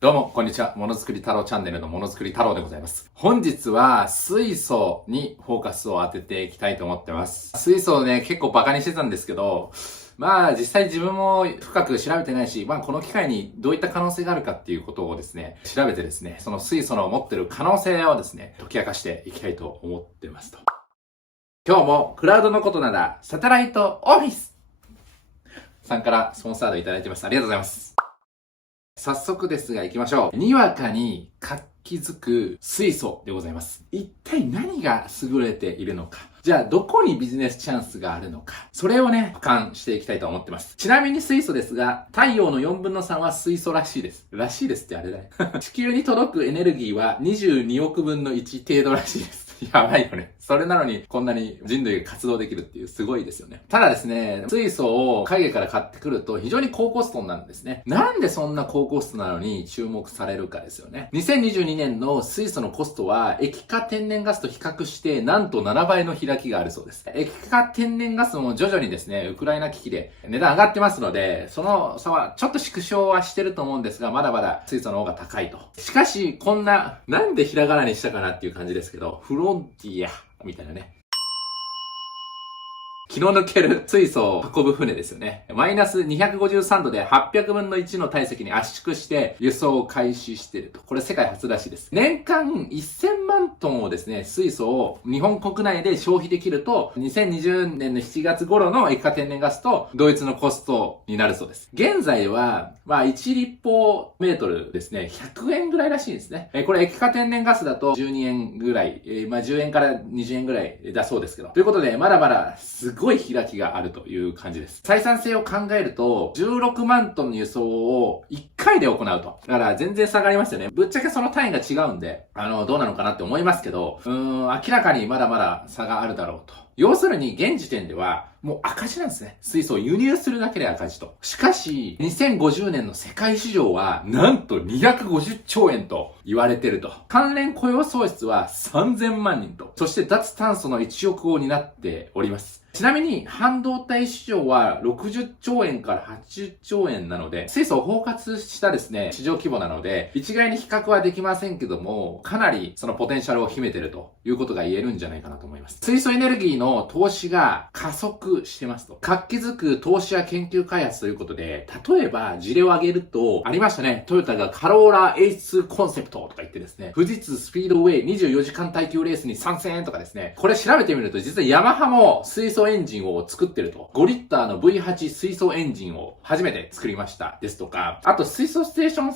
どうも、こんにちは。ものづくり太郎チャンネルのものづくり太郎でございます。本日は水素にフォーカスを当てていきたいと思ってます。水素をね、結構バカにしてたんですけど、実際自分も深く調べてないし、この機会にどういった可能性があるかっていうことをですね、調べてですね、その水素の持ってる可能性をですね、解き明かしていきたいと思ってますと。今日もクラウドのことなら、サテライトオフィスさんからスポンサードいただいてます。ありがとうございます。早速ですが行きましょう。にわかに活気づく水素でございます。一体何が優れているのか。じゃあどこにビジネスチャンスがあるのか。それをね、俯瞰していきたいと思ってます。ちなみに水素ですが、太陽の4分の3は水素らしいです。らしいですってあれだね。地球に届くエネルギーは22億分の1程度らしいです。やばいよね。それなのにこんなに人類が活動できるっていうすごいですよね。ただですね、水素を海外から買ってくると非常に高コストなんですね。なんでそんな高コストなのに注目されるかですよね。2022年の水素のコストは液化天然ガスと比較してなんと7倍の開きがあるそうです。液化天然ガスも徐々にですね、ウクライナ危機で値段上がってますので、その差はちょっと縮小はしてると思うんですが、まだまだ水素の方が高いと。しかし、こんな、なんでひらがなにしたかなっていう感じですけど、フロンティアみたいなね。気の抜ける水素を運ぶ船ですよね。マイナス253度で800分の1の体積に圧縮して輸送を開始していると。これ世界初らしいです。年間1000万トンをですね、水素を日本国内で消費できると、2020年の7月頃の液化天然ガスと同一のコストになるそうです。現在は、1立方メートルですね、100円ぐらいらしいですね。これ液化天然ガスだと12円ぐらい、10円から20円ぐらいだそうですけど。ということで、まだまだすごい開きがあるという感じです。採算性を考えると、16万トンの輸送を1回で行うと。だから全然差がありますよね。ぶっちゃけその単位が違うんで、どうなのかなって思いますけど、明らかにまだまだ差があるだろうと。要するに現時点ではもう赤字なんですね。水素を輸入するだけで赤字と。しかし、2050年の世界市場はなんと250兆円と言われてると。関連雇用創出は3000万人と。そして脱炭素の1億を担っております。ちなみに、半導体市場は60兆円から80兆円なので、水素を包括したですね、市場規模なので、一概に比較はできませんけども、かなりそのポテンシャルを秘めてるということが言えるんじゃないかなと思います。水素エネルギーの投資が加速してますと。活気づく投資や研究開発ということで、例えば事例を挙げると、ありましたね。トヨタがカローラ H2 コンセプトとか言ってですね、富士通スピードウェイ24時間耐久レースに参戦とかですね、これ調べてみると実はヤマハも水素エンジンを作ってると。5リッターの V8 水素エンジンを初めて作りましたですとか、あと水素ステーション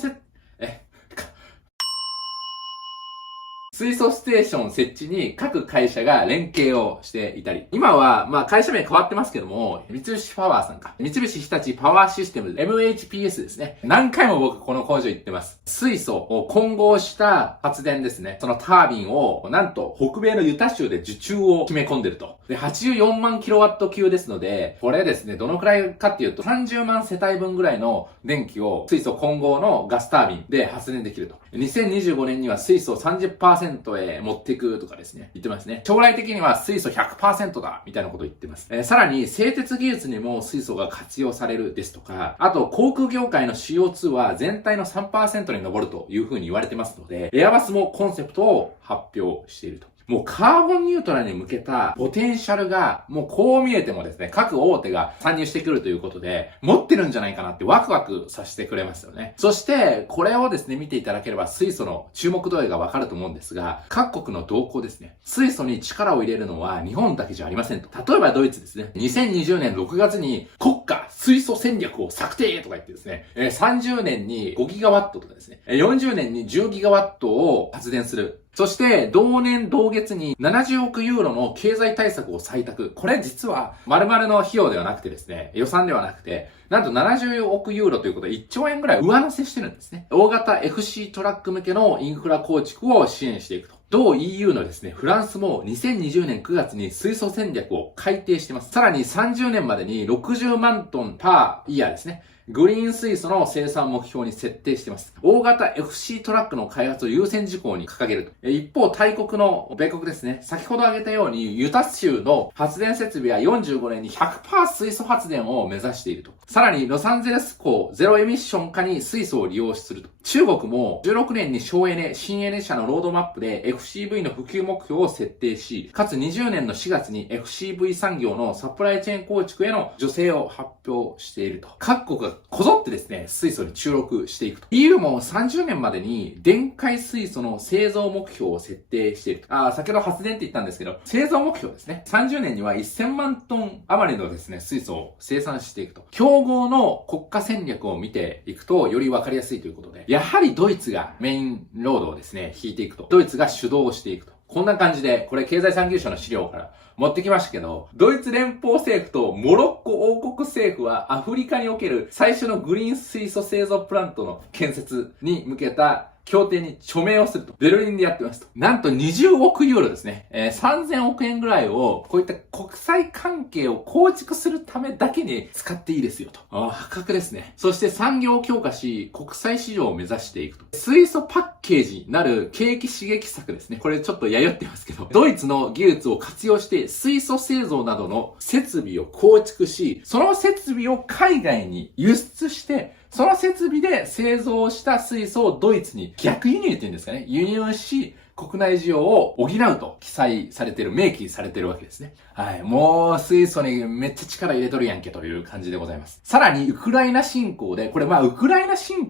水素ステーション設置に各会社が連携をしていたり、今は、会社名変わってますけども、三菱パワーさんか。三菱日立パワーシステム MHPS ですね。何回も僕この工場行ってます。水素を混合した発電ですね。そのタービンを、なんと北米のユタ州で受注を決め込んでると。で、84万キロワット級ですので、これですね、どのくらいかっていうと、30万世帯分ぐらいの電気を水素混合のガスタービンで発電できると。2025年には水素30%へ持っていくとかですね、言ってますね。将来的には水素100%だみたいなことを言ってます。さらに製鉄技術にも水素が活用されるですとか、あと航空業界の CO2 は全体の 3% に上るというふうに言われてますので、エアバスもコンセプトを発表していると。もうカーボンニュートラルに向けたポテンシャルが、もうこう見えてもですね、各大手が参入してくるということで、持ってるんじゃないかなってワクワクさせてくれますよね。そして、これをですね、見ていただければ水素の注目度合いがわかると思うんですが、各国の動向ですね。水素に力を入れるのは日本だけじゃありませんと。例えばドイツですね、2020年6月に国家水素戦略を策定とか言ってですね、30年に5ギガワットとかですね、40年に10ギガワットを発電する。そして、同年同月に70億ユーロの経済対策を採択。これ実は、〇〇の費用ではなくてですね、予算ではなくて、なんと70億ユーロということで1兆円ぐらい上乗せしてるんですね。大型 FC トラック向けのインフラ構築を支援していくと。同 EU のですね、フランスも2020年9月に水素戦略を改定しています。さらに30年までに60万トンパーイヤーですね。グリーン水素の生産目標に設定しています。大型 FC トラックの開発を優先事項に掲げると。一方、大国の米国ですね。先ほど挙げたように、ユタ州の発電設備は45年に100%水素発電を目指していると。ささらにロサンゼルス港ゼロエミッション化に水素を利用すると。中国も16年に省エネ、新エネ車のロードマップで FCV の普及目標を設定し、かつ20年の4月に FCV 産業のサプライチェーン構築への助成を発表していると。各国がこぞってですね、水素に注力していくと。EU も30年までに電解水素の製造目標を設定していると。先ほど発電って言ったんですけど、製造目標ですね。30年には1000万トン余りのですね、水素を生産していくと。競合の国家戦略を見ていくと、よりわかりやすいということで、やはりドイツがメインロードをですね、引いていくと。ドイツが主導していくと。こんな感じで、これ経済産業省の資料から持ってきましたけど、ドイツ連邦政府とモロッコ王国政府はアフリカにおける最初のグリーン水素製造プラントの建設に向けた協定に署名をすると。ベルリンでやってますと。なんと20億ユーロですね。3000億円ぐらいを、こういった国際関係を構築するためだけに使っていいですよと。破格ですね。そして産業を強化し、国際市場を目指していくと。水素パッケージなる景気刺激策ですね。これちょっとやよってますけど、ドイツの技術を活用して水素製造などの設備を構築し、その設備を海外に輸出して、その設備で製造した水素をドイツに逆輸入っていうんですかね、輸入し、国内需要を補うと記載されている、明記されているわけですね。はい。もう水素にめっちゃ力入れとるやんけという感じでございます。さらにウクライナ侵攻で、これウクライナ戦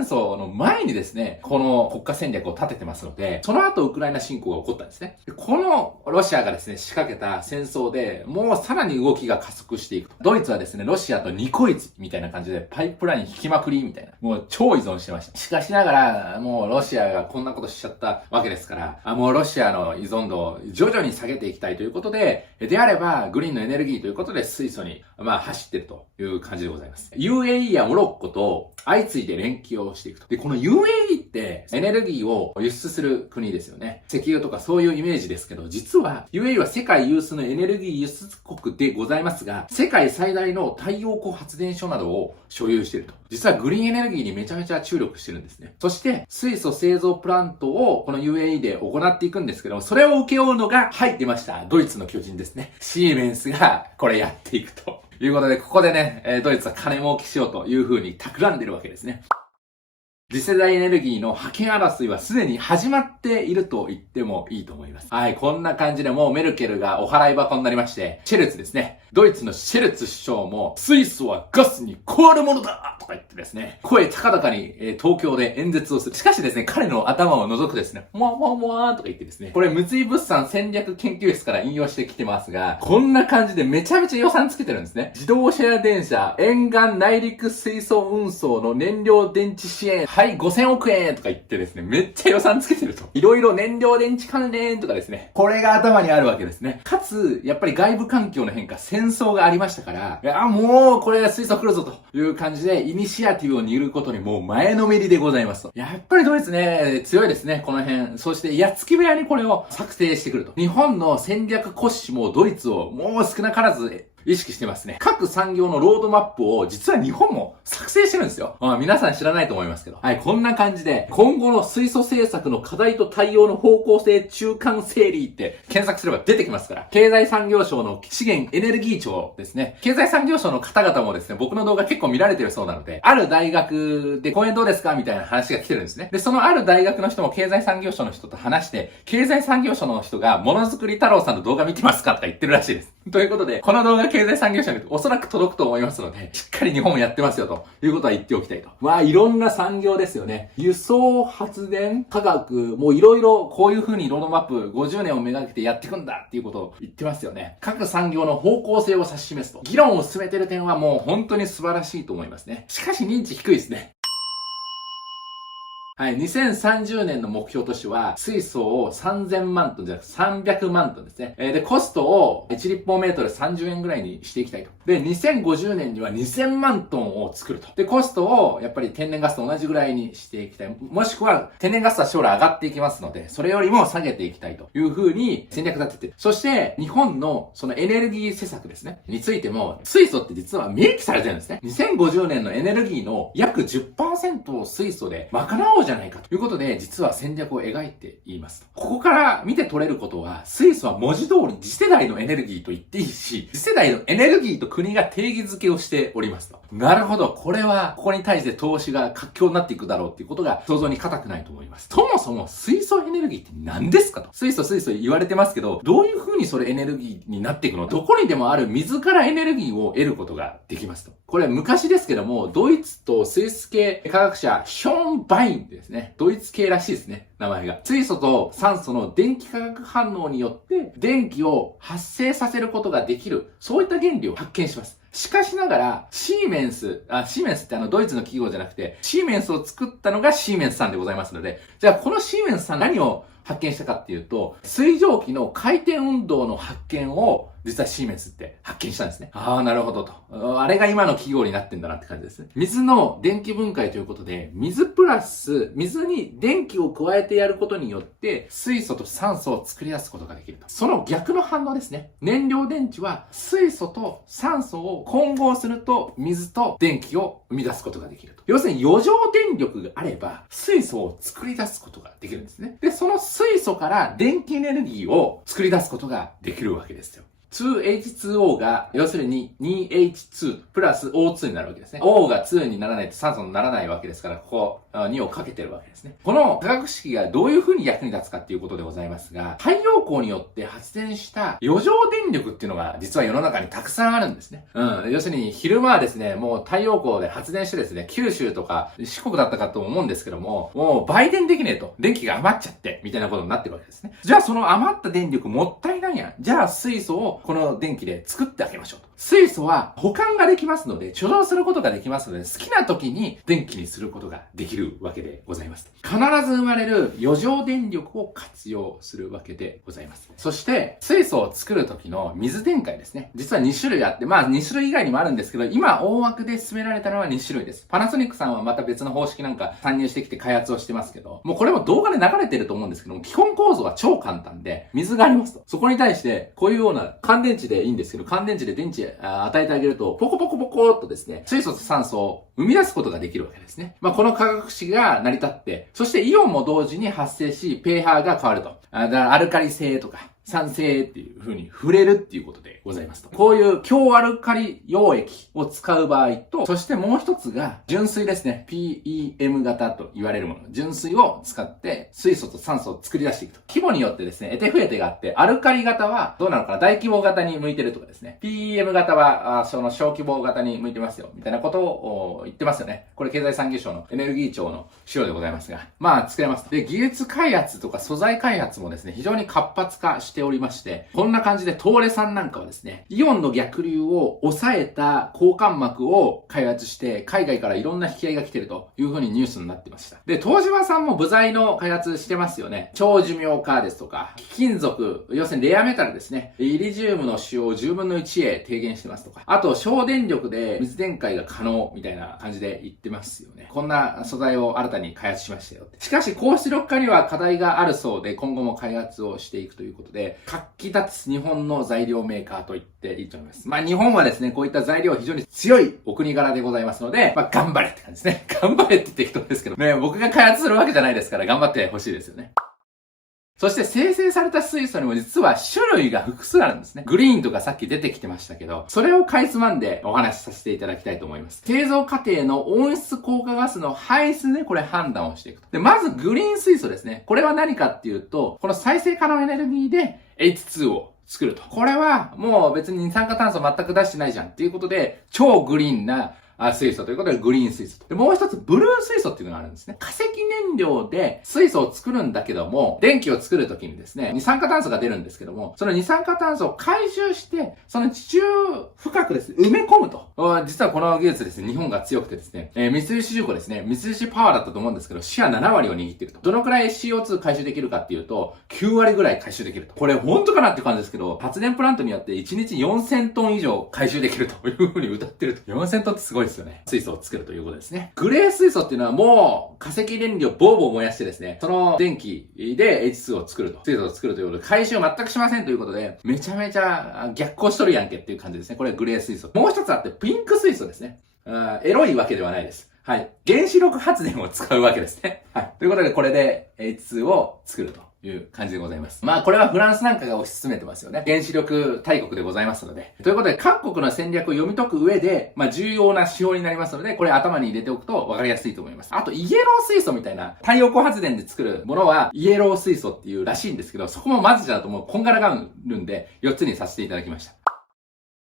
争の前にですね、この国家戦略を立ててますので、その後ウクライナ侵攻が起こったんですね。このロシアがですね、仕掛けた戦争で、もうさらに動きが加速していくと。ドイツはですね、ロシアとニコイチみたいな感じでパイプライン引きまくりみたいな、もう超依存してました。しかしながら、もうロシアがこんなことしちゃったわけですから、もうロシアの依存度を徐々に下げていきたいということで、であればグリーンのエネルギーということで水素に走っているという感じでございます。UAE やモロッコと相次いで連携をしていくと。で、この UAE ってエネルギーを輸出する国ですよね。石油とかそういうイメージですけど、実は UAE は世界有数のエネルギー輸出国でございますが、世界最大の太陽光発電所などを所有していると。実はグリーンエネルギーにめちゃめちゃ注力してるんですね。そして水素製造プラントをこの UAE で行っていくんですけども、それを請け負うのが出ました。ドイツの巨人ですね。シーメンスがこれやっていくということで、ここでね、ドイツは金儲けしようという風に企んでるわけですね。次世代エネルギーの覇権争いはすでに始まっていると言ってもいいと思います。はい、こんな感じでもうメルケルがお払い箱になりまして、シェルツですね。ドイツのシェルツ首相も、水素はガスに変わるものだとか言ってですね、声高々に、東京で演説をする。しかしですね、彼の頭を覗くですね、もわもわもわーとか言ってですね、これ三井物産戦略研究室から引用してきてますが、こんな感じでめちゃめちゃ予算つけてるんですね。自動車や電車、沿岸内陸水素運送の燃料電池支援、はい、5000億円とか言ってですね、めっちゃ予算つけてると。いろいろ燃料電池関連とかですね、これが頭にあるわけですね。かつ、やっぱり外部環境の変化、戦争がありましたから、いや、もう、これ水素来るぞという感じで、イニシアティブを握ることにもう前のめりでございますと。やっぱりドイツね、強いですね、この辺。そして、やっつき部屋にこれを策定してくると。日本の戦略骨子もドイツをもう少なからず、意識してますね。各産業のロードマップを実は日本も作成してるんですよ。皆さん知らないと思いますけど。はい、こんな感じで、今後の水素政策の課題と対応の方向性中間整理って検索すれば出てきますから。経済産業省の資源エネルギー庁ですね。経済産業省の方々もですね、僕の動画結構見られてるそうなので、ある大学で講演どうですかみたいな話が来てるんですね。で、そのある大学の人も経済産業省の人と話して、経済産業省の人がものづくり太郎さんの動画見てますかとか言ってるらしいです。ということで、この動画経済産業省におそらく届くと思いますので、しっかり日本をやってますよということは言っておきたいと。いろんな産業ですよね。輸送、発電、科学、もういろいろこういう風にロードマップ50年をめがけてやっていくんだっていうことを言ってますよね。各産業の方向性を指し示すと。議論を進めている点はもう本当に素晴らしいと思いますね。しかし認知低いですね。はい、2030年の目標としては、水素を3000万トンじゃなく300万トンですね。で、コストを1立方メートル30円ぐらいにしていきたいと。で、2050年には2000万トンを作ると。で、コストをやっぱり天然ガスと同じぐらいにしていきたい。もしくは天然ガスは将来上がっていきますので、それよりも下げていきたいという風に戦略立てて。そして、日本のそのエネルギー施策ですね。についても、水素って実は明記されてるんですね。2050年のエネルギーの約 10% を水素で賄おうそうじゃないかということで、実は戦略を描いています。ここから見て取れることは、水素は文字通り次世代のエネルギーと言っていいし、次世代のエネルギーと国が定義づけをしておりますと。なるほど。これは、ここに対して投資が活況になっていくだろうっていうことが想像に難くないと思います。そもそも水素エネルギーって何ですかと。水素言われてますけど、どういう風にそれエネルギーになっていくの？どこにでもある水からエネルギーを得ることができますと。これ昔ですけども、ドイツとスイス系科学者、ショーン・バインですね。ドイツ系らしいですね。名前が。水素と酸素の電気化学反応によって電気を発生させることができる、そういった原理を発見します。しかしながら、シーメンスってドイツの企業じゃなくて、シーメンスを作ったのがシーメンスさんでございますので、じゃあこのシーメンスさん何を発見したかっていうと、水蒸気の回転運動の発見を、実はシーメンスって発見したんですね。ああ、なるほどと。あれが今の企業になってんだなって感じですね。水の電気分解ということで、水に電気を加えてやることによって、水素と酸素を作り出すことができると。その逆の反応ですね。燃料電池は水素と酸素を混合すると、水と電気を生み出すことができると。要するに余剰電力があれば、水素を作り出すことができるんですね。で、その水素から電気エネルギーを作り出すことができるわけですよ。2H2O が、要するに 2H2 プラス O2 になるわけですね。O が2にならないと酸素にならないわけですから、ここ2をかけてるわけですね。この化学式がどういう風に役に立つかっていうことでございますが、太陽光によって発電した余剰電力っていうのが実は世の中にたくさんあるんですね。要するに昼間はですね、もう太陽光で発電してですね、九州とか四国だったかと思うんですけども、もう売電できねえと。電気が余っちゃって、みたいなことになってるわけですね。じゃあその余った電力もったいないやん。じゃあ水素をこの電気で作ってあげましょうと。水素は保管ができますので、貯蔵することができますので、好きな時に電気にすることができるわけでございます。必ず生まれる余剰電力を活用するわけでございます。そして、水素を作る時の水電解ですね。実は2種類あって、2種類以外にもあるんですけど、今大枠で進められたのは2種類です。パナソニックさんはまた別の方式なんか参入してきて開発をしてますけど、もうこれも動画で流れてると思うんですけども、基本構造は超簡単で、水がありますと。そこに対して、こういうような乾電池でいいんですけど、乾電池で電池与えてあげると、ポコポコポコっとですね、水素と酸素を生み出すことができるわけですね。この化学式が成り立って、そしてイオンも同時に発生し、pH が変わると。だからアルカリ性とか、酸性っていう風に触れるっていうことでございますと。こういう強アルカリ溶液を使う場合と、そしてもう一つが純水ですね。PEM 型と言われるもの。純水を使って水素と酸素を作り出していくと。規模によってですね、得手不得手があって、アルカリ型はどうなのかな、大規模型に向いてるとかですね。PEM 型はその小規模型に向いてますよ。みたいなことを言ってますよね。これ経済産業省のエネルギー庁の資料でございますが。作れますと。で、技術開発とか素材開発もですね、非常に活発化しておりまして、こんな感じで東レさんなんかはですね、イオンの逆流を抑えた交換膜を開発して、海外からいろんな引き合いが来てるという風にニュースになってました。で、東芝さんも部材の開発してますよね。超寿命化ですとか、貴金属、要するにレアメタルですね。イリジウムの使用を10分の1へ低減してますとか、あと省電力で水電解が可能みたいな感じで言ってますよね。こんな素材を新たに開発しましたよって。しかし、高出力化には課題があるそうで、今後も開発をしていくということで、活気立つ日本の材料メーカーと言っていいと思います。日本はですね、こういった材料非常に強いお国柄でございますので、頑張れって感じですね。頑張れって適当ですけどね、僕が開発するわけじゃないですから頑張ってほしいですよね。そして生成された水素にも実は種類が複数あるんですね。グリーンとかさっき出てきてましたけど、それをかいつまんでお話しさせていただきたいと思います。製造過程の温室効果ガスの排出でこれ判断をしていくと。で、まずグリーン水素ですね。これは何かっていうと、この再生可能エネルギーで H2 を作ると。これはもう別に二酸化炭素全く出してないじゃんっていうことで、超グリーンな水素ということでグリーン水素と。で、もう一つブルー水素っていうのがあるんですね。化石燃料で水素を作るんだけども、電気を作るときにですね、二酸化炭素が出るんですけども、その二酸化炭素を回収して、その地中深くですね、埋め込むと。実はこの技術ですね、日本が強くてですね、三菱重工ですね、三菱パワーだったと思うんですけど、シェア7割を握っていると。どのくらい CO2 回収できるかっていうと、9割ぐらい回収できると。これ本当かなって感じですけど、発電プラントによって1日4000トン以上回収できるというふうに歌ってると。4000トンってすごいですよね。水素を作るということですね。グレー水素っていうのはもう化石燃料をボーボー燃やしてですね、その電気で H2 を作ると。水素を作るということで、回収を全くしませんということで、めちゃめちゃ逆行しとるやんけっていう感じですね。これグレー水素。もう一つあって、ピンク水素ですね。エロいわけではないです。はい。原子力発電を使うわけですね。はい。ということで、これで H2 を作るという感じでございます。まあ、これはフランスなんかが推し進めてますよね。原子力大国でございますので。ということで、各国の戦略を読み解く上で、まあ、重要な指標になりますので、これ頭に入れておくと分かりやすいと思います。あと、イエロー水素みたいな、太陽光発電で作るものは、イエロー水素っていうらしいんですけど、そこも混ぜちゃうともうこんがらがるんで、4つにさせていただきました。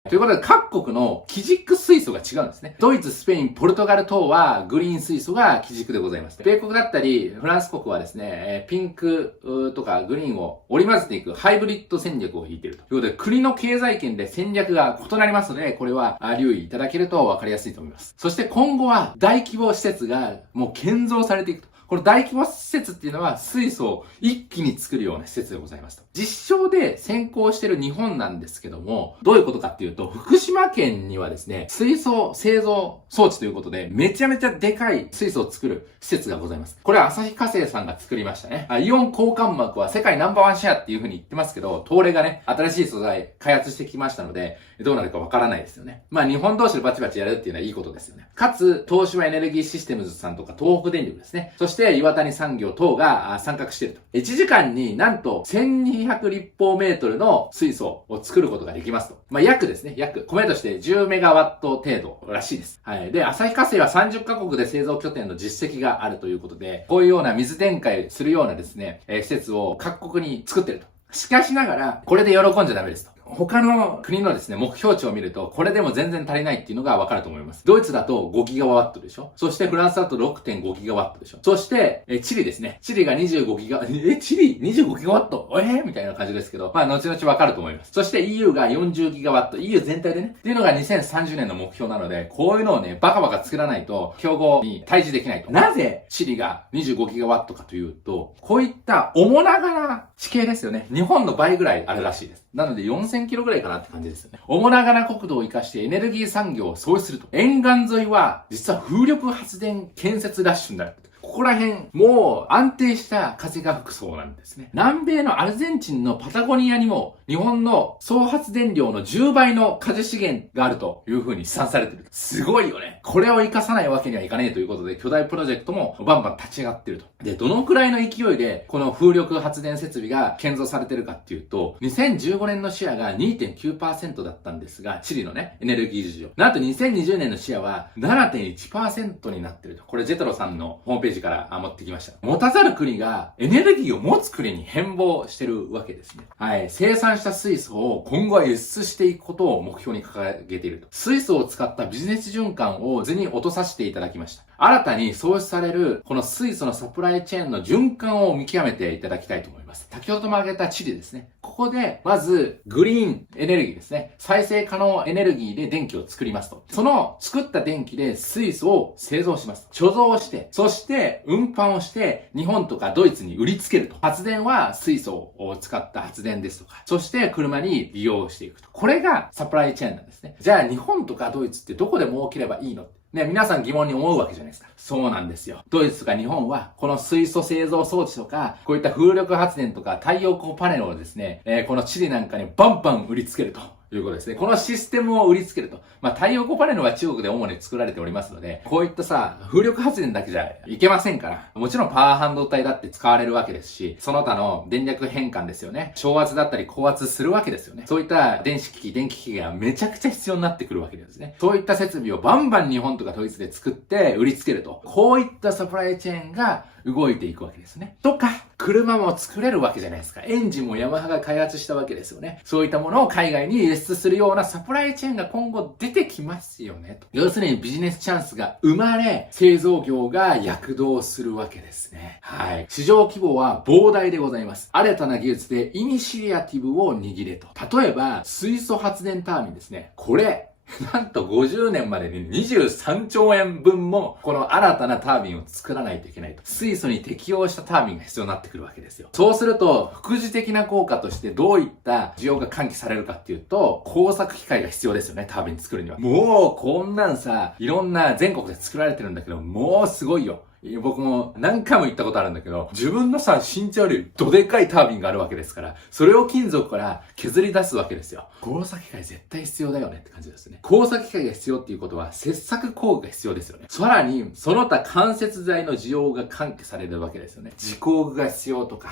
ということで、各国の基軸水素が違うんですね。ドイツ、スペイン、ポルトガル等はグリーン水素が基軸でございます。米国だったり、フランス国はですね、ピンクとかグリーンを織り交ぜていくハイブリッド戦略を引いているということで、国の経済圏で戦略が異なりますので、これは留意いただけると分かりやすいと思います。そして今後は大規模施設がもう建造されていくと。この大規模施設っていうのは水素を一気に作るような施設でございますと。実証で先行している日本なんですけども、どういうことかっていうと、福島県にはですね、水素製造装置ということで、めちゃめちゃでかい水素を作る施設がございます。これは旭化成さんが作りましたね。イオン交換膜は世界ナンバーワンシェアっていう風に言ってますけど、東レがね、新しい素材開発してきましたので、どうなるかわからないですよね。まあ日本同士でバチバチやるっていうのはいいことですよね。かつ、東芝エネルギーシステムズさんとか東北電力ですね。そして岩谷産業等が参画していると。1時間になんと1200立方メートルの水素を作ることができますと。まあ約ですね。約。米として10メガワット程度らしいです。はい。で、旭化成は30カ国で製造拠点の実績があるということで、こういうような水展開するようなですね、施設を各国に作っていると。しかしながら、これで喜んじゃダメですと。他の国のですね、目標値を見ると、これでも全然足りないっていうのがわかると思います。ドイツだと5ギガワットでしょ。そしてフランスだと 6.5 ギガワットでしょ。そして、チリですね。チリが25ギガ、チリ ?25 ギガワットみたいな感じですけど、まあ、後々わかると思います。そして EU が40ギガワット。EU 全体でね。っていうのが2030年の目標なので、こういうのをね、バカバカ作らないと、競合に対峙できないと。なぜチリが25ギガワットかというと、こういった主ながら地形ですよね。日本の倍ぐらいあるらしいです。なので4000キロぐらいかなって感じですよね。主ながら国土を生かしてエネルギー産業を創出すると。沿岸沿いは実は風力発電建設ラッシュになる。ここら辺、もう安定した風が吹くそうなんですね。南米のアルゼンチンのパタゴニアにも日本の総発電量の10倍の風資源があるという風に試算されている。すごいよね。これを活かさないわけにはいかねえということで巨大プロジェクトもバンバン立ち上がっていると。で、どのくらいの勢いでこの風力発電設備が建造されているかっていうと、2015年のシェアが 2.9% だったんですが、チリのね、エネルギー事情。なんと2020年のシェアは 7.1% になっていると。これジェトロさんのホームページから持ってきました。持たざる国がエネルギーを持つ国に変貌してるわけですね。はい。生産した水素を今後は輸出していくことを目標に掲げていると。水素を使ったビジネス循環を図に落とさせていただきました。新たに創出されるこの水素のサプライチェーンの循環を見極めていただきたいと思います。先ほども挙げたチリですね。ここで、まず、グリーンエネルギーですね。再生可能エネルギーで電気を作りますと。その作った電気で水素を製造します。貯蔵して、そして運搬をして、日本とかドイツに売りつけると。発電は水素を使った発電ですとか。そして車に利用していくと。これがサプライチェーンなんですね。じゃあ日本とかドイツってどこで儲ければいいのね、皆さん疑問に思うわけじゃないですか。そうなんですよ。ドイツとか日本は、この水素製造装置とか、こういった風力発電とか太陽光パネルをですね、このチリなんかにバンバン売りつけると。いうことですね。このシステムを売りつけると。まあ、太陽光パネルは中国で主に作られておりますので、こういったさ、風力発電だけじゃいけませんから。もちろんパワー半導体だって使われるわけですし、その他の電力変換ですよね。昇圧だったり高圧するわけですよね。そういった電子機器、電気機器がめちゃくちゃ必要になってくるわけですね。そういった設備をバンバン日本とかドイツで作って売りつけると。こういったサプライチェーンが動いていくわけですね。とか、車も作れるわけじゃないですか。エンジンもヤマハが開発したわけですよね。そういったものを海外に輸出するようなサプライチェーンが今後出てきますよねと。要するにビジネスチャンスが生まれ、製造業が躍動するわけですね。はい。市場規模は膨大でございます。新たな技術でイニシアティブを握れと。例えば、水素発電タービンですね。これ、なんと50年までに23兆円分もこの新たなタービンを作らないといけないと。水素に適応したタービンが必要になってくるわけですよ。そうすると、副次的な効果としてどういった需要が喚起されるかっていうと、工作機械が必要ですよね、タービン作るには。もうこんなんさ、いろんな全国で作られてるんだけど、もうすごいよ。僕も何回も言ったことあるんだけど、自分のさ、身長よりどでかいタービンがあるわけですから、それを金属から削り出すわけですよ。交差機械絶対必要だよねって感じですね。交差機械が必要っていうことは、切削工具が必要ですよね。さらに、その他関節材の需要が喚起されるわけですよね。自工具が必要とか、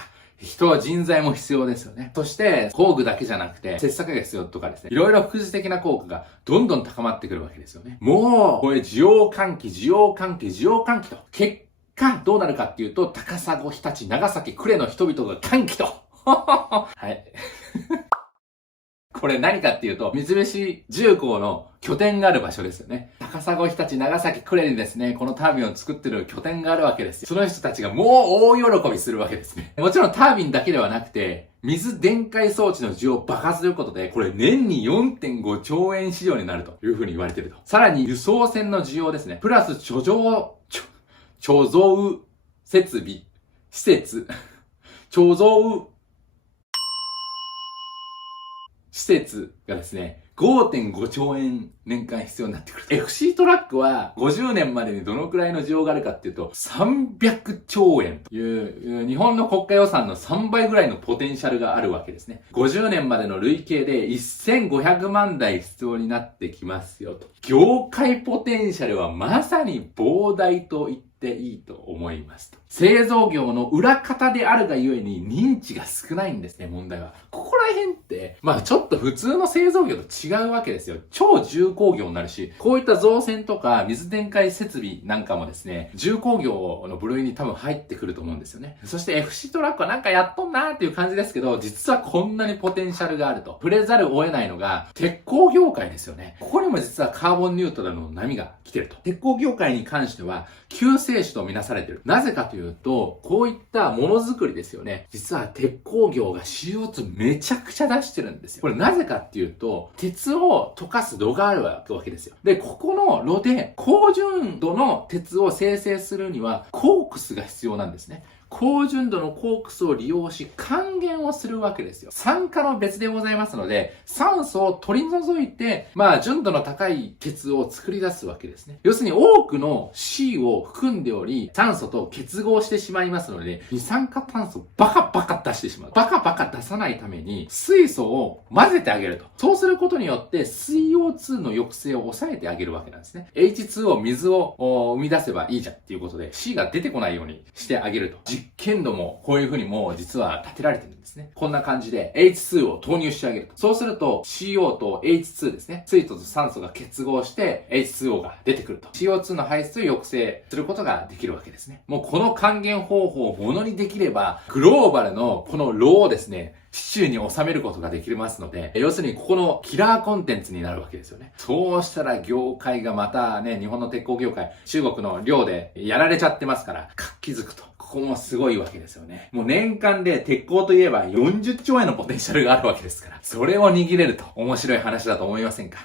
人材も必要ですよね。そして、工具だけじゃなくて、切削が必要とかですね。いろいろ副次的な工具がどんどん高まってくるわけですよね。もう、これ需要喚起と。結果、どうなるかっていうと、高砂、日立、長崎、呉の人々が歓喜と。はい。これ何かっていうと、三菱重工の拠点がある場所ですよね。高砂、日立、長崎、呉にですね、このタービンを作ってる拠点があるわけですよ。その人たちがもう大喜びするわけですね。もちろんタービンだけではなくて、水電解装置の需要を爆発ということで、これ年に 4.5 兆円市場になるというふうに言われていると。さらに輸送船の需要ですね。プラス貯蔵設備、施設、貯蔵施設がですね、5.5 兆円年間必要になってくる。FC トラックは50年までにどのくらいの需要があるかっていうと、300兆円という、日本の国家予算の3倍ぐらいのポテンシャルがあるわけですね。50年までの累計で1500万台必要になってきますよと。業界ポテンシャルはまさに膨大と言っていいと思いますと。製造業の裏方であるがゆえに認知が少ないんですね、問題は。ここら辺って、ちょっと普通の製造業と違うわけですよ。超重工業になるし、こういった造船とか水電解設備なんかもですね、重工業の部類に多分入ってくると思うんですよね。そして FC トラックはなんかやっとんなーっていう感じですけど、実はこんなにポテンシャルがあると。触れざるを得ないのが、鉄鋼業界ですよね。ここにも実はカーボンニュートラルの波が来てると。鉄鋼業界に関しては、救世主とみなされている。なぜかというと、こういったものづくりですよね。実は鉄鋼業が CO2 めちゃくちゃ出してるんですよ。これなぜかっていうと、鉄を溶かす炉があるわけですよ。で、ここの炉で高純度の鉄を生成するには、コークスが必要なんですね。高純度のコークスを利用し還元をするわけですよ。酸化の別でございますので、酸素を取り除いて、純度の高い鉄を作り出すわけですね。要するに多くの C を含んでおり、酸素と結合してしまいますので、二酸化炭素をバカ出してしまう。バカ出さないために、水素を混ぜてあげると。そうすることによって、CO2 の抑制を抑えてあげるわけなんですね。H2O 水を生み出せばいいじゃんっていうことで、C が出てこないようにしてあげると。実験度もこういう風にも実は立てられてるんですね。こんな感じで H2 を投入してあげると。そうすると CO と H2 ですね。水素と酸素が結合して H2O が出てくると。CO2 の排出を抑制することができるわけですね。もうこの還元方法をものにできれば、グローバルのこのローをですね、市中に収めることができますので、要するにここのキラーコンテンツになるわけですよね。そうしたら業界がまたね、日本の鉄鋼業界、中国の量でやられちゃってますから、活気づくと。ここもすごいわけですよね。もう年間で鉄鋼といえば40兆円のポテンシャルがあるわけですから、それを握れると面白い話だと思いませんか？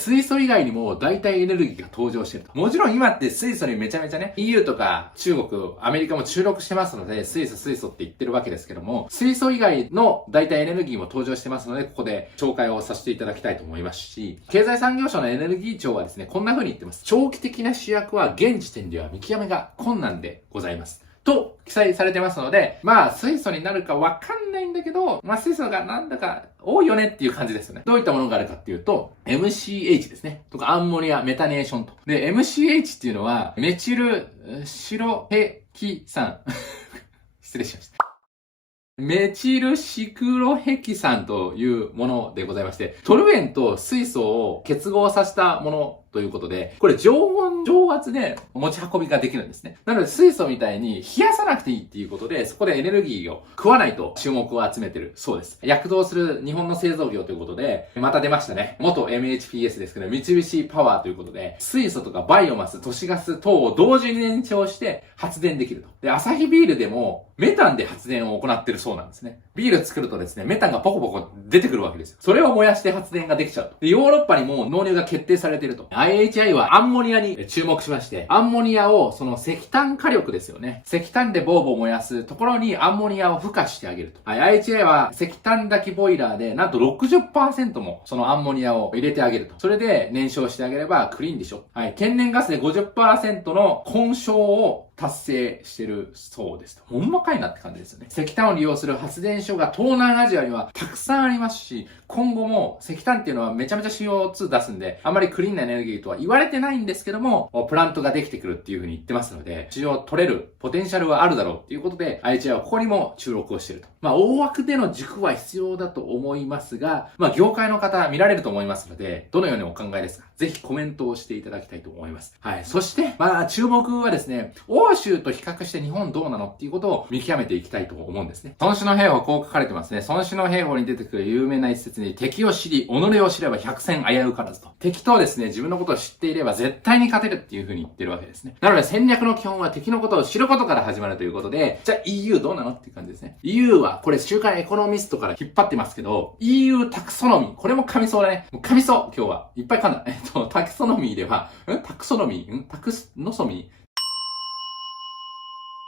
水素以外にも代替エネルギーが登場していると。もちろん今って水素にめちゃめちゃね、EU とか中国、アメリカも注力してますので、水素って言ってるわけですけども、水素以外の代替エネルギーも登場してますので、ここで紹介をさせていただきたいと思いますし、経済産業省のエネルギー庁はですね、こんな風に言ってます。長期的な主役は現時点では見極めが困難でございます。と記載されてますので、水素になるかわかんないんだけど、水素がなんだか多いよねっていう感じですよね。どういったものがあるかっていうと、MCH ですね。とか、アンモニア、メタネーションと。で、MCH っていうのは、メチルシロヘキ酸。失礼しました。メチルシクロヘキ酸というものでございまして、トルエンと水素を結合させたものということで、これ常温常圧で持ち運びができるんですね。なので水素みたいに冷やさなくていいっていうことで、そこでエネルギーを食わないと注目を集めてるそうです。躍動する日本の製造業ということで、また出ましたね。元 MHPS ですけど、三菱パワーということで、水素とかバイオマス、都市ガス等を同時に燃焼して発電できると。で、アサヒビールでもメタンで発電を行っているそうなんですね。ビール作るとですね、メタンがポコポコ出てくるわけですよ。それを燃やして発電ができちゃうと。で、ヨーロッパにも納入が決定されていると。IHI はアンモニアに注目しまして、アンモニアをその石炭火力ですよね。石炭でボーボー燃やすところにアンモニアを孵化してあげると。IHI は石炭炊きボイラーでなんと 60% もそのアンモニアを入れてあげると。それで燃焼してあげればクリーンでしょ。はい。天然ガスで 50% の混焼を達成してるそうです。ほんまかいなって感じですよね。石炭を利用する発電所が東南アジアにはたくさんありますし、今後も石炭っていうのはめちゃめちゃ CO2 出すんで、あまりクリーンなエネルギーとは言われてないんですけども、プラントができてくるっていう風に言ってますので、市場取れるポテンシャルはあるだろうっていうことで、IHI はここにも注力をしていると。大枠での軸は必要だと思いますが、業界の方見られると思いますので、どのようにお考えですか？ぜひコメントをしていただきたいと思います。はい。そして、注目はですね、欧州と比較して日本どうなのっていうことを見極めていきたいと思うんですね。孫子の兵法こう書かれてますね。孫子の兵法に出てくる有名な一節に、敵を知り、己を知れば百戦危うからずと。敵とですね、自分のことを知っていれば絶対に勝てるっていう風に言ってるわけですね。なので戦略の基本は敵のことを知ることから始まるということで、じゃあ EU どうなのっていう感じですね。EU は、これ週刊エコノミストから引っ張ってますけど、EU タクソノミー。これも噛みそうだね。もう噛みそう、今日は。いっぱい噛んだ。タクソノミーでは、タクソノミータクソミー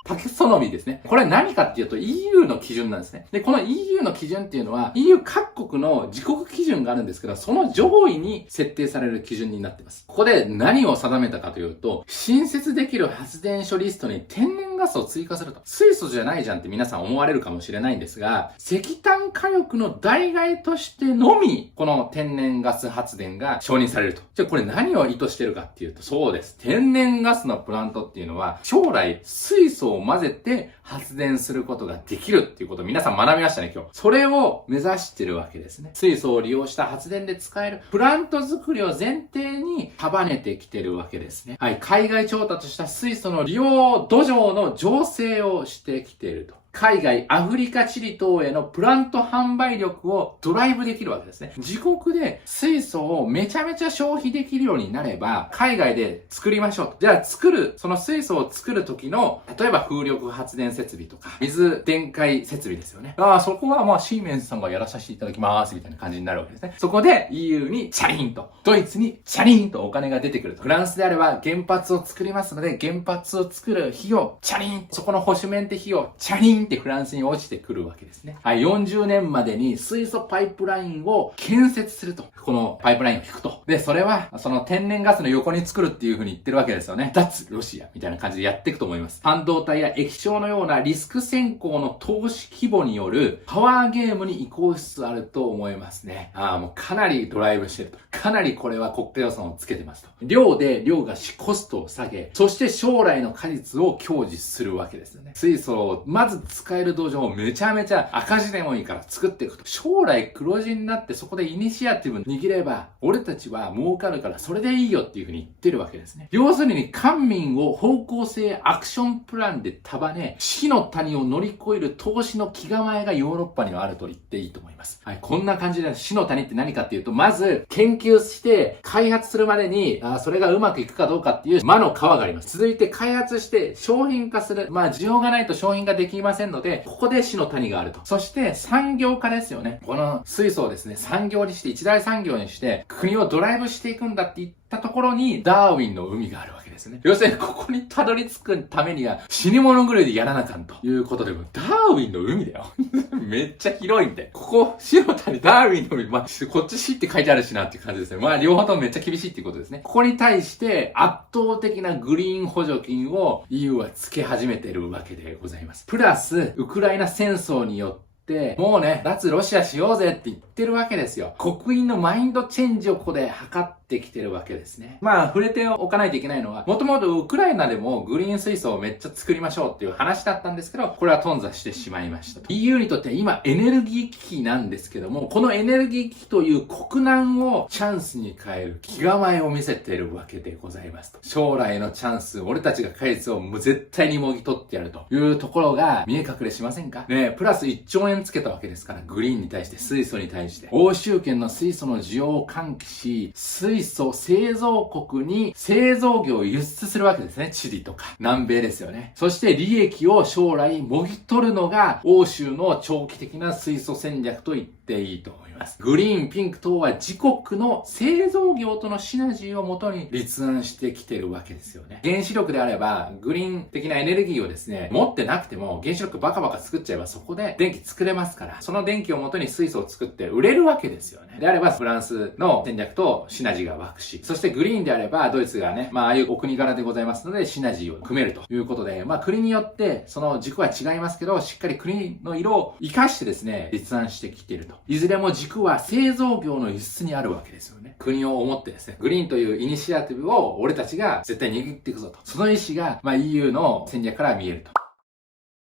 タクソノミーですね。これは何かっていうと EU の基準なんですね。で、この EU の基準っていうのは EU 各国の自国基準があるんですけど、その上位に設定される基準になっています。ここで何を定めたかというと、新設できる発電所リストに天然ガスを追加すると。水素じゃないじゃんって皆さん思われるかもしれないんですが、石炭火力の代替としてのみ、この天然ガス発電が承認されると。じゃあこれ何を意図してるかっていうと、そうです。天然ガスのプラントっていうのは、将来水素を混ぜて発電することができるっていうことを皆さん学びましたね、今日。それを目指してるわけですね。水素を利用した発電で使えるプラント作りを前提に束ねてきてるわけですね。はい。海外調達した水素の利用土壌の醸成をしてきていると。海外、アフリカ、チリ等へのプラント販売力をドライブできるわけですね。自国で水素をめちゃめちゃ消費できるようになれば、海外で作りましょうと。じゃあその水素を作る時の、例えば風力発電設備とか、水電解設備ですよね。そこはシーメンスさんがやらさせていただきます、みたいな感じになるわけですね。そこで EU にチャリンと、ドイツにチャリンとお金が出てくると。フランスであれば原発を作りますので、原発を作る費用、チャリン、そこの保守メンテ費用、チャリンってフランスに落ちてくるわけですね。はい、40年までに水素パイプラインを建設すると。このパイプラインを引くと。で、それは、その天然ガスの横に作るっていう風に言ってるわけですよね。脱ロシアみたいな感じでやっていくと思います。半導体や液晶のようなリスク先行の投資規模によるパワーゲームに移行しつつあると思いますね。もうかなりドライブしてると。かなりこれは国家予算をつけてますと。量がコストを下げ、そして将来の果実を享受するわけですよね。水素をまず使える土壌をめちゃめちゃ赤字でもいいから作っていくと。将来黒字になってそこでイニシアティブ握れば、俺たちは儲かるからそれでいいよっていう風に言ってるわけですね。要するに官民を方向性アクションプランで束ね、死の谷を乗り越える投資の気構えがヨーロッパにはあると言っていいと思います。はい、こんな感じで死の谷って何かっていうと、まず研究して開発するまでに、それがうまくいくかどうかっていう魔の川があります。続いて開発して商品化する。需要がないと商品化できませんので、ここで死の谷があると。そして産業化ですよね。この水素をですね、産業にして一大産業にして国をドライブしていくんだって言ったところにダーウィンの海があるわけですね。要するにここにたどり着くためには死に物狂いでやらなあかんということで、もダーウィンの海だよ。めっちゃ広いんで。ここ、死の谷ダーウィンの海。こっち死って書いてあるしなっていう感じですね。両方ともめっちゃ厳しいっていうことですね。ここに対して圧倒的なグリーン補助金を EU はつけ始めてるわけでございます。プラス、ウクライナ戦争によってもうね、脱ロシアしようぜって言ってるわけですよ。国民のマインドチェンジをここで図ってきてるわけですね。触れておかないといけないのは、もともとウクライナでもグリーン水素をめっちゃ作りましょうっていう話だったんですけど、これは頓挫してしまいました。EU にとっては今エネルギー危機なんですけども、このエネルギー危機という国難をチャンスに変える気構えを見せているわけでございますと。将来のチャンス、俺たちが果実を絶対にもぎ取ってやるというところが見え隠れしませんかね。プラス1兆円ンつけたわけですから、グリーンに対して、水素に対して。欧州圏の水素の需要を喚起し、水素製造国に製造業を輸出するわけですね。チリとか南米ですよね。そして利益を将来もぎ取るのが欧州の長期的な水素戦略と言っていいと思います。グリーン、ピンク等は自国の製造業とのシナジーをもとに立案してきてるわけですよね。原子力であれば、グリーン的なエネルギーをですね、持ってなくても原子力バカバカ作っちゃえばそこで電気作れますから、その電気をもとに水素を作って売れるわけですよね。であれば、フランスの戦略とシナジーが湧くし、そしてグリーンであれば、ドイツがね、ああいうお国柄でございますので、シナジーを組めるということで、国によってその軸は違いますけど、しっかり国の色を活かしてですね、立案してきていると。いずれも軸は製造業の輸出にあるわけですよね。国を思ってですね、グリーンというイニシアティブを俺たちが絶対握っていくぞと。その意思が、EU の戦略から見えると。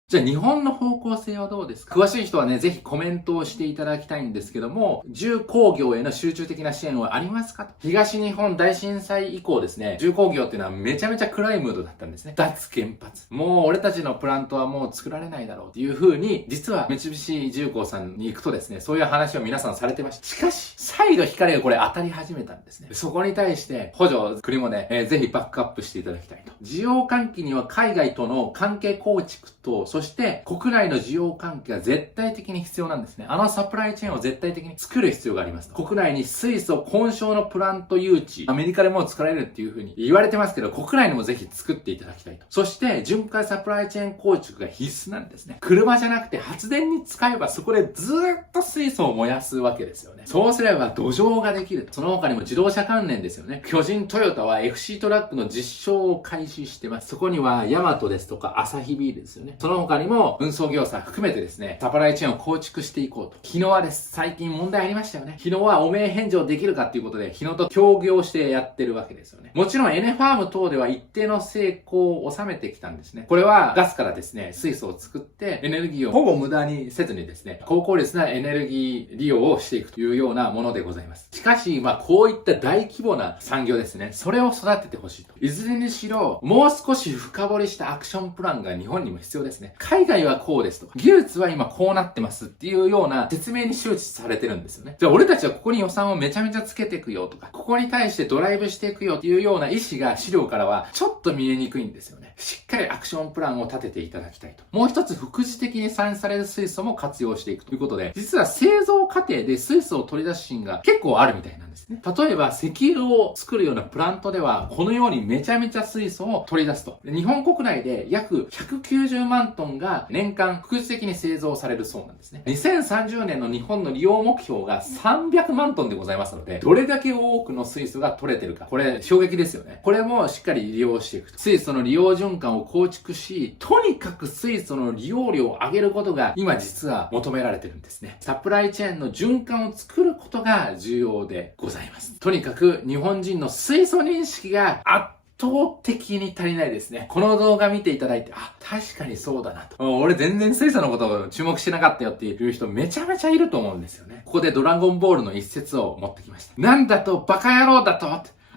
じゃあ日本の方向性はどうですか？詳しい人はね、ぜひコメントをしていただきたいんですけども、重工業への集中的な支援はありますかと。東日本大震災以降ですね、重工業っていうのはめちゃめちゃ暗いムードだったんですね。脱原発。もう俺たちのプラントはもう作られないだろうっていう風に、実は三菱重工さんに行くとですね、そういう話を皆さんされてました。しかし、再度光がこれ当たり始めたんですね。そこに対して補助、国もね、ぜひバックアップしていただきたいと。需要喚起には海外との関係構築と、そして国内の需要喚起が絶対的に必要なんですね。サプライチェーンを絶対的に作る必要があります。国内に水素混焼のプラント誘致、アメリカでも作られるっていう風に言われてますけど、国内にもぜひ作っていただきたいと。そして、巡回サプライチェーン構築が必須なんですね。車じゃなくて発電に使えばそこでずーっと水素を燃やすわけですよね。そうすれば土壌ができると。その他にも自動車関連ですよね。巨人トヨタは FC トラックの実証を開始してます。そこにはヤマトですとかアサヒビールですよね。その他にも運送業者含めてですね、サプライチェーンを構築していこうと。日野はです。最近問題ありましたよね。日野は汚名返上できるかっていうことで、日野と協業してやってるわけですよね。もちろんエネファーム等では一定の成功を収めてきたんですね。これはガスからですね、水素を作ってエネルギーをほぼ無駄にせずにですね、高効率なエネルギー利用をしていくというようなものでございます。しかし、こういった大規模な産業ですね、それを育ててほしいと。いずれにしろ、もう少し深掘りしたアクションプランが日本にも必要ですね。海外はこうですとか、技術は今こうなってますっていうような説明に周知されてるんですよね。じゃあ俺たちはここに予算をめちゃめちゃつけていくよとか、ここに対してドライブしていくよっていうような意思が資料からはちょっと見えにくいんですよね。しっかりアクションプランを立てていただきたいと。もう一つ副次的に産出される水素も活用していくということで、実は製造過程で水素を取り出すシーンが結構あるみたいなんですね。例えば石油を作るようなプラントでは、このようにめちゃめちゃ水素を取り出すと。日本国内で約190万トンが年間副次的に製造されるそうなんですね。2030年の日本の利用目標が300万トンでございますので、どれだけ多くの水素が取れてるか。これ衝撃ですよね。これもしっかり利用していくと。水素の利用循環を構築し、とにかく水素の利用量を上げることが今実は求められてるんですね。サプライチェーンの循環を作ることが重要でございます。とにかく日本人の水素認識が圧倒的に足りないですね。この動画見ていただいて、確かにそうだなと。俺全然水素のことを注目してなかったよっていう人めちゃめちゃいると思うんですよね。ここでドラゴンボールの一節を持ってきました。なんだとバカ野郎だと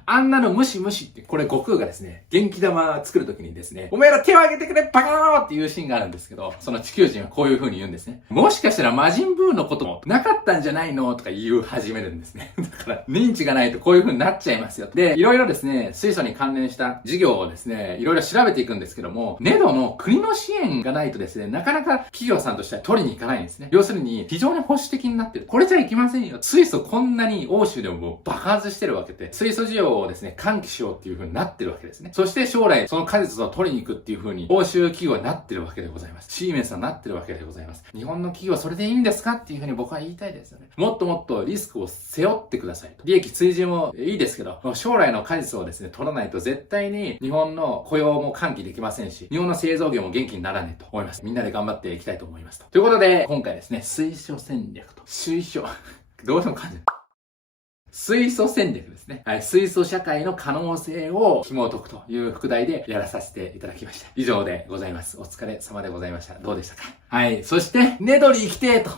あんなの無視無視って、これ悟空がですね、元気玉作るときにですね、お前ら手を挙げてくれバカ野郎っていうシーンがあるんですけど、その地球人はこういう風に言うんですね。もしかしたら魔人ブーのこともなかったんじゃないのとか言う始めるんですね。だから認知がないとこういう風になっちゃいますよ。で、いろいろですね、水素に関連した事業をですね、いろいろ調べていくんですけども、ネドの国の支援がないとですね、なかなか企業さんとしては取りに行かないんですね。要するに、非常に保守的になってる。これじゃいけませんよ。水素こんなに欧州でももう爆発してるわけで、水素需要をですね、喚起しようっていう風になってるわけですね。そして将来その果実を取りに行くっていう風に欧州企業になってるわけでございます。シーメンスはなってるわけでございます。日本の企業はそれでいいんですかっていう風に僕は言いたいですよね。もっともっとリスクを背負ってくださいと。利益追従もいいですけど、将来の果実をですね、取らないと絶対に日本の雇用も喚起できませんし、日本の製造業も元気にならないと思います。みんなで頑張っていきたいと思いますと。ということで、今回ですね、水素戦略と、どうしても感じる。水素戦略ですね。はい。水素社会の可能性を紐解くという副題でやらさせていただきました。以上でございます。お疲れ様でございました。どうでしたか？はい。そして、ネドリ生きてーと。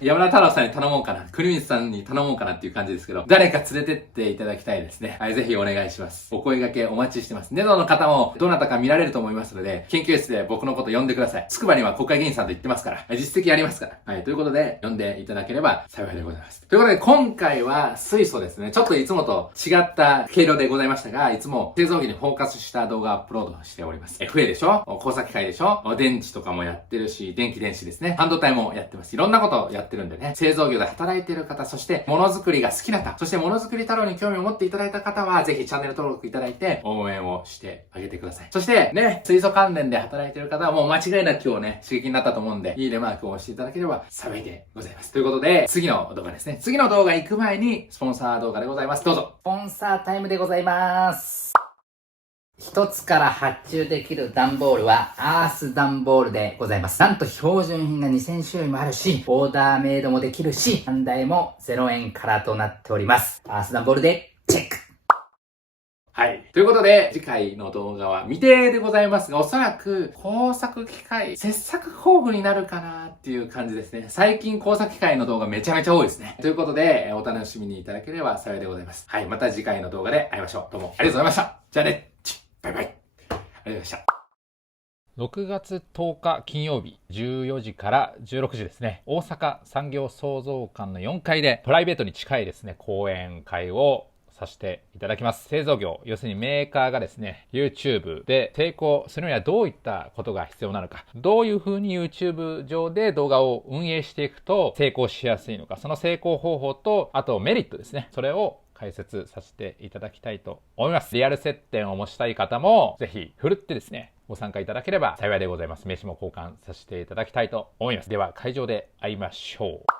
山田太郎さんに頼もうかな、国光さんに頼もうかなっていう感じですけど、誰か連れてっていただきたいですね。はい、ぜひお願いします。お声掛けお待ちしてます。ネドの方もどなたか見られると思いますので、研究室で僕のこと呼んでください。つくばには国会議員さんと言ってますから、実績ありますから。はい、ということで、呼んでいただければ幸いでございます。ということで、今回は水素ですね。ちょっといつもと違った経路でございましたが、いつも製造機にフォーカスした動画アップロードしております。FA でしょ、工作機械でしょ、電池とかもやってるし、電気電子ですね。半導体もやってます。いろんなことやってるんでね。製造業で働いている方、そしてものづくりが好きな方、そしてものづくり太郎に興味を持っていただいた方は、ぜひチャンネル登録いただいて応援をしてあげてください。そしてね、水素関連で働いている方はもう間違いなく今日ね、刺激になったと思うんで、いいねマークを押していただければ幸いでございます。ということで、次の動画ですね。次の動画行く前に、スポンサー動画でございます。どうぞ。スポンサータイムでございます。一つから発注できる段ボールはアース段ボールでございます。なんと標準品が2000種類もあるし、オーダーメイドもできるし、販売も0円からとなっております。アース段ボールでチェック。はい。ということで、次回の動画は未定でございますが、おそらく工作機械、切削工具になるかなっていう感じですね。最近工作機械の動画めちゃめちゃ多いですね。ということで、お楽しみにいただければ幸いでございます。はい。また次回の動画で会いましょう。どうもありがとうございました。じゃあね。バイバイ。ありがとうございました。6月10日金曜日14時から16時ですね、大阪産業創造館の4階でプライベートに近いですね、講演会をさせていただきます。製造業、要するにメーカーがですね、YouTube で成功するにはどういったことが必要なのか、どういうふうに YouTube 上で動画を運営していくと成功しやすいのか、その成功方法と、あとメリットですね、それを解説させていただきたいと思います。リアル接点を持ちたい方も、ぜひ、ふるってですね、ご参加いただければ幸いでございます。名刺も交換させていただきたいと思います。では、会場で会いましょう。